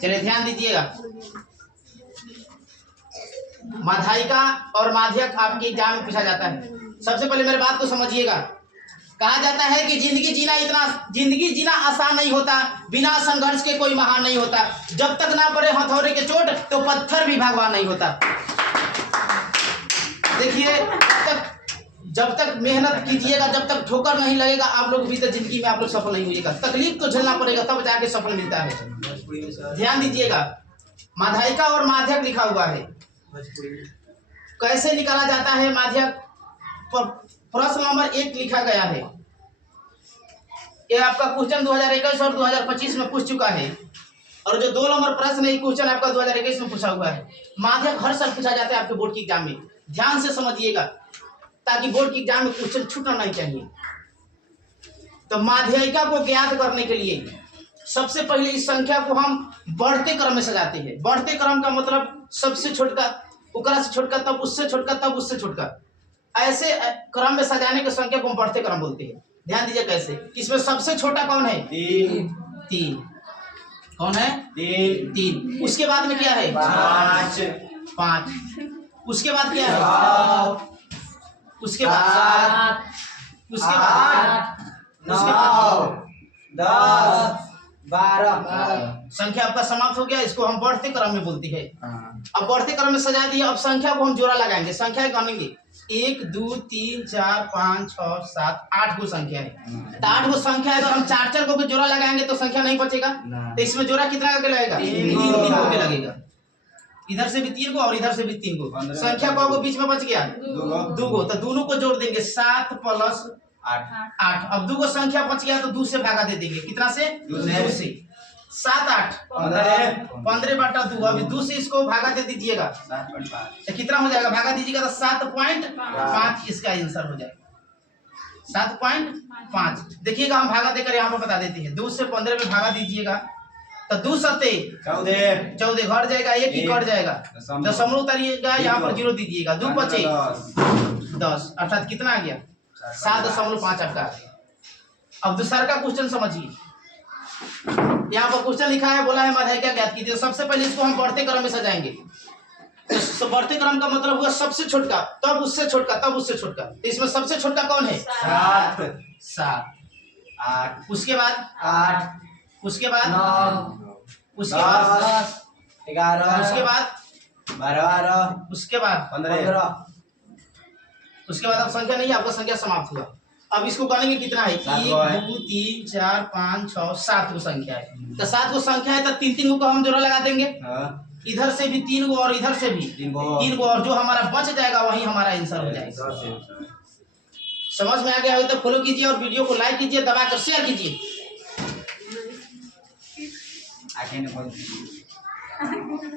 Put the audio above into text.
चलिए ध्यान दीजिएगा, माध्यिका और माध्यक आपके एग्जाम में पूछा जाता है। सबसे पहले मेरे बात को समझिएगा। कहा जाता है कि जिंदगी जीना आसान नहीं होता, बिना संघर्ष के कोई महान नहीं होता, जब तक ना पड़े हथौड़े के चोट तो पत्थर भी भगवान नहीं होता। देखिए, जब तक मेहनत कीजिएगा, जब तक ठोकर नहीं लगेगा, आप लोग भी तो जिंदगी में आप लोग सफल नहीं होइएगा। तकलीफ तो झेलना पड़ेगा, तब जाके सफल मिलता है। ध्यान दीजिएगा, माध्यिका और माध्यक लिखा हुआ है। कैसे निकाला जाता है माध्यक? प्रश्न नंबर 1 लिखा गया है। ये आपका क्वेश्चन 2021 और 2025 में पूछ चुका है, और जो 2 नंबर प्रश्न है, क्वेश्चन आपका 2021 में पूछा हुआ है। माध्यक हर साल पूछा जाता है आपके बोर्ड के एग्जाम में। ध्यान से समझिएगा, ताकि बोर्ड के एग्जाम में क्वेश्चन छूटना नहीं चाहिए। तो माध्यिका को ज्ञात करने के लिए सबसे पहले इस संख्या को हम बढ़ते क्रम में सजाते हैं। बढ़ते क्रम का मतलब सबसे छोटका, उकरा से छोटका, तब उससे छोटका, तब उससे छोटका, ऐसे क्रम में सजाने की संख्या को हम बढ़ते क्रम बोलते हैं। ध्यान दीजिए कैसे। इसमें सबसे छोटा कौन है? 3। कौन है? 3। उसके बाद में क्या है? 5। उसके बाद क्या है? उसके बाद 10 12 संख्या आपका समाप्त हो गया। इसको हम बढ़ते क्रम में बोलते हैं। अब बढ़ते क्रम में सजा दिया। अब संख्या को हम जोड़ा लगाएंगे, संख्या गनेंगे। 1 2 3 4 5 6 7 8 को संख्या है। तो 8 को संख्या है, अगर हम 4 को जोड़ा लगाएंगे तो संख्या नहीं बचेगा। तो इसमें जोड़ा कितना करके लगेगा? 3 को लगेगा। इधर से भी 3 को और इधर से भी 3 को। संख्या को बीच में बच गया 2 को, तो दोनों को जोड़ देंगे। 7 + 8। अब 2 को संख्या बच गया तो 2 से भागा दे देंगे। कितना से? 2 से। 7 8 15 बटा 2। अभी 2 से इसको भागा दे दीजिएगा, तो कितना हो जाएगा? भागा दीजिएगा तो 7.5 इसका आंसर हो जाएगा। 7.5। देखिएगा, हम भागा देकर यहाँ पर बता देते हैं। 2 से 15 में भागा दीजिएगा तो 2 सत्ते 14 घट जाएगा, 1 ही कट जाएगा। दशमलव उतारिएगा, यहाँ पर 0 दीजिएगा। 2 बचे 10, अर्थात कितना आ गया? 7.5 आपका आ गया। अब दूसरा का क्वेश्चन समझिए। यहाँ पर क्वेश्चन लिखा है, बोला है माध्यिका ज्ञात कीजिए। सबसे पहले इसको हम बढ़ते क्रम में सजाएंगे। तो बढ़ते क्रम का मतलब हुआ सबसे छोटका, तब उससे छोटका, तब उससे छोटका। तो इसमें सबसे छोटका कौन है? 7 8। उसके बाद 8। उसके बाद 9। उसके बाद 10 11। उसके बाद 12। उसके बाद 15। उसके बाद अब संख्या नहीं है, आपका संख्या समाप्त हुआ। अब इसको गनेंगे कितना है? 1 2 3 4 5 6 7 को संख्या है। तो 7 को संख्या है, तो 3 को हम जोड़ा लगा देंगे। इधर से भी 3 को और इधर से भी 3 को, और जो हमारा बच जाएगा वही हमारा आंसर हो जाएगा। समझ में आ गया हो तो फॉलो कीजिए और वीडियो को लाइक कीजिए, दबाकर शेयर कीजिए।